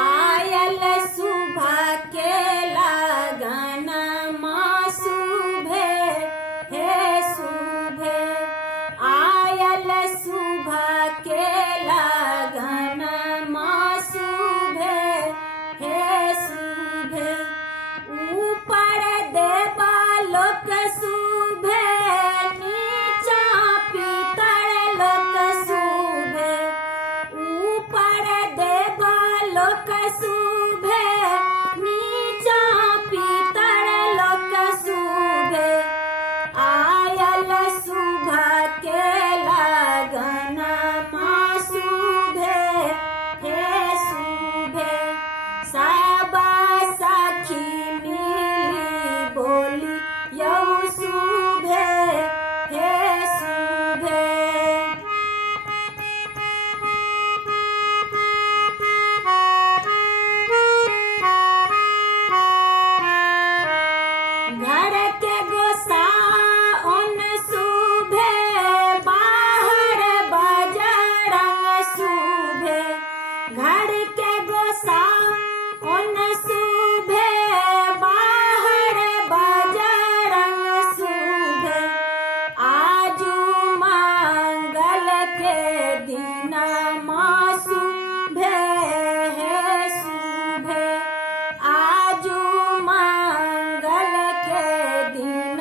आयल सुबह के लगन माँ सुबह हे सुबह। आयल सुबह के लगन माँ सुबह हे सुबह। ऊपर देवा लोक सुबह नीचा पितर लोक सुबह। ऊपर देवा लोक सुबह नीचा पितर लोक सुबह। आयल सुबह के लगन माँ सुबह हे सुबह। सब सखी मिली बोली यौ सुबह हे सुबह। घर के गोसा उन सुबह बाहर बजरंग सुबह। घर के गोसा उन सुबह बाहर बजरंग सुबह। आजू मंगल के दिन माँ सुबह हे सुबह। आजू मंगल के दिन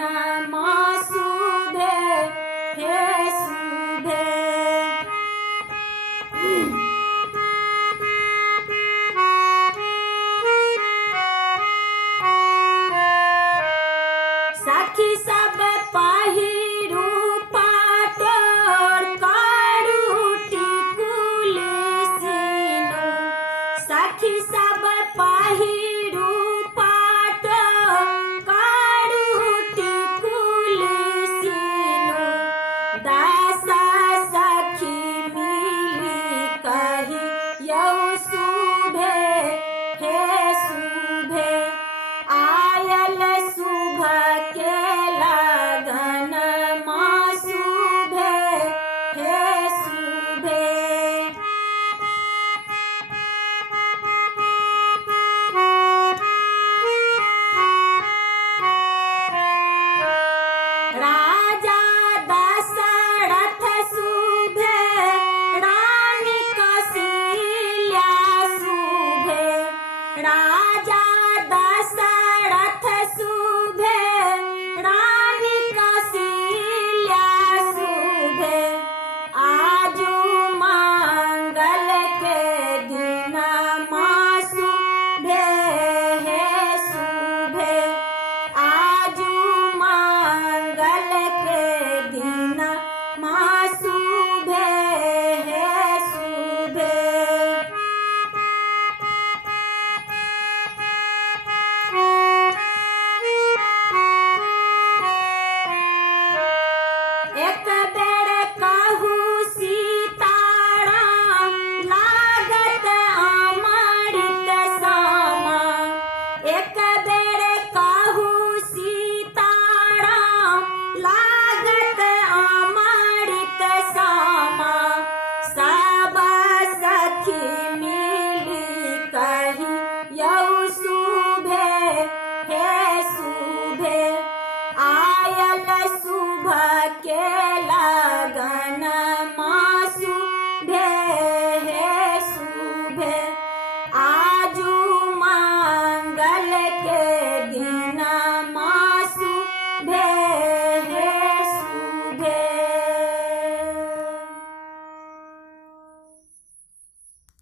माँ सुबह हे सुबह। सखी सब पहिरू पाटोर करू टिकुली सीनो। सखी सब पहिरू पाटोर करू टिकुली सीनो। दस सखी मिली कही यौ सुबह हे सुबह। आयल सुबह के लगन माँ सुबह हे सुबह। राजा दशरथ सुबह रानी कौशल्या सुबह। राजा दशरथ सुबह रानी कौशल्या सुबह। आजू मंगल के दिन माँ सुबह हे सुबह। आजू मंगल के दिन माँ सुबह हे सुबह। एक बेर कहू सीताराम लागत अमृत सामा। एक बेर कहू सीताराम लागत अमृत सामा। सब सखी मिली कही यौ सुबह हे सुबह। आयल सुबह के